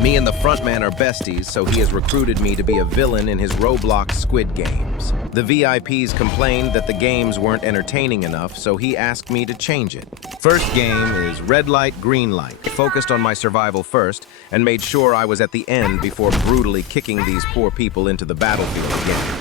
Me and the frontman are besties, so he has recruited me to be a villain in his Roblox Squid games. The VIPs complained that the games weren't entertaining enough, so he asked me to change it. First game is red light, green light. I focused on my survival first and made sure I was at the end before brutally kicking these poor people into the battlefield again.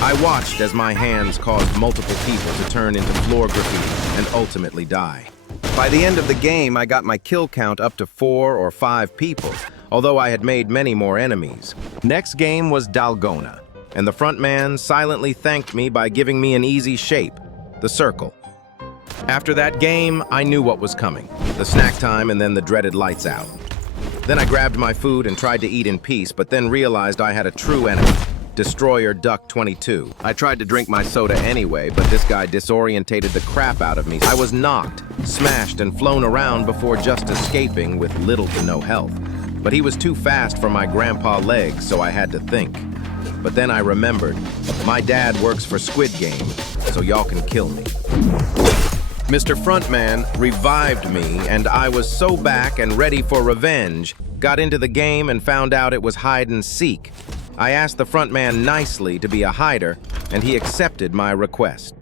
I watched as my hands caused multiple people to turn into floor graffiti and ultimately die. By the end of the game, I got my kill count up to 4 or 5 people, although I had made many more enemies. Next game was Dalona, and the frontman silently thanked me by giving me an easy shape, the circle. After that game, I knew what was coming, the snack time and then the dreaded lights out. Then I grabbed my food and tried to eat in peace, but then realized I had a true enemy. Destroyer Duck 22. I tried to drink my soda anyway, but this guy disorientated the crap out of me. I was knocked, smashed, and flown around before just escaping with little to no health. But he was too fast for my grandpa legs, so I had to think. But then I remembered, my dad works for Squid Game, so y'all can kill me. Mr. Frontman revived me, and I was so back and ready for revenge, got into the game and found out it was hide and seek. I asked the frontman nicely to be a hider, and he accepted my request.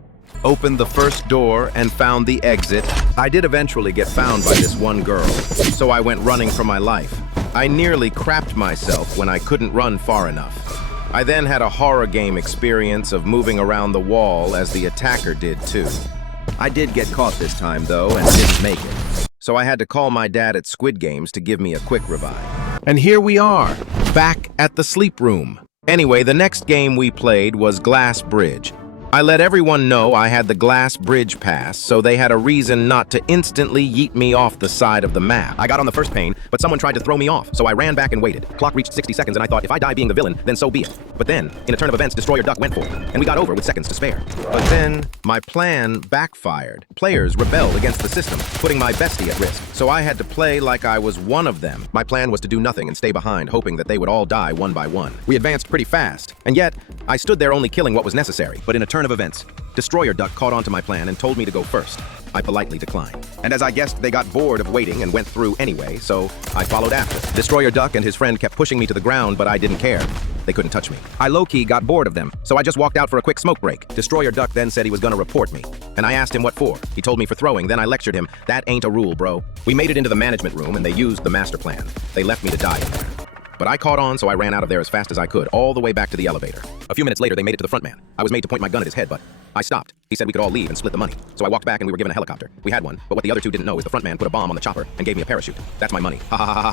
Opened the first door and found the exit. I did eventually get found by this one girl, so I went running for my life. I nearly crapped myself when I couldn't run far enough. I then had a horror game experience of moving around the wall as the attacker did too. I did get caught this time though and didn't make it. So I had to call my dad at Squid Games to give me a quick revive. And here we are, back at the sleep room. Anyway, the next game we played was Glass Bridge. I let everyone know I had the Glass Bridge pass, so they had a reason not to instantly yeet me off the side of the map. I got on the first pane, but someone tried to throw me off, so I ran back and waited. Clock reached 60 seconds, and I thought if I die being the villain, then so be it. But then, in a turn of events, Destroyer Duck went for it, and we got over with seconds to spare. But then, my plan backfired. Players rebelled against the system, putting my bestie at risk, so I had to play like I was one of them. My plan was to do nothing and stay behind, hoping that they would all die one by one. We advanced pretty fast, and yet, I stood there only killing what was necessary. But in a turn of events, Destroyer Duck caught on to my plan and told me to go first. I politely declined. And as I guessed, they got bored of waiting and went through anyway, so I followed after. Destroyer Duck and his friend kept pushing me to the ground, but I didn't care. They couldn't touch me. I low-key got bored of them, so I just walked out for a quick smoke break. Destroyer Duck then said he was gonna report me. And I asked him what for. He told me for throwing, then I lectured him, "That ain't a rule, bro." We made it into the management room and they used the master plan. They left me to die in there. But I caught on, so I ran out of there as fast as I could, all the way back to the elevator. A few minutes later, they made it to the front man. I was made to point my gun at his head, but I stopped. He said we could all leave and split the money. So I walked back and we were given a helicopter. We had one, but what the other two didn't know is the front man put a bomb on the chopper and gave me a parachute. That's my money. Ha ha ha ha ha.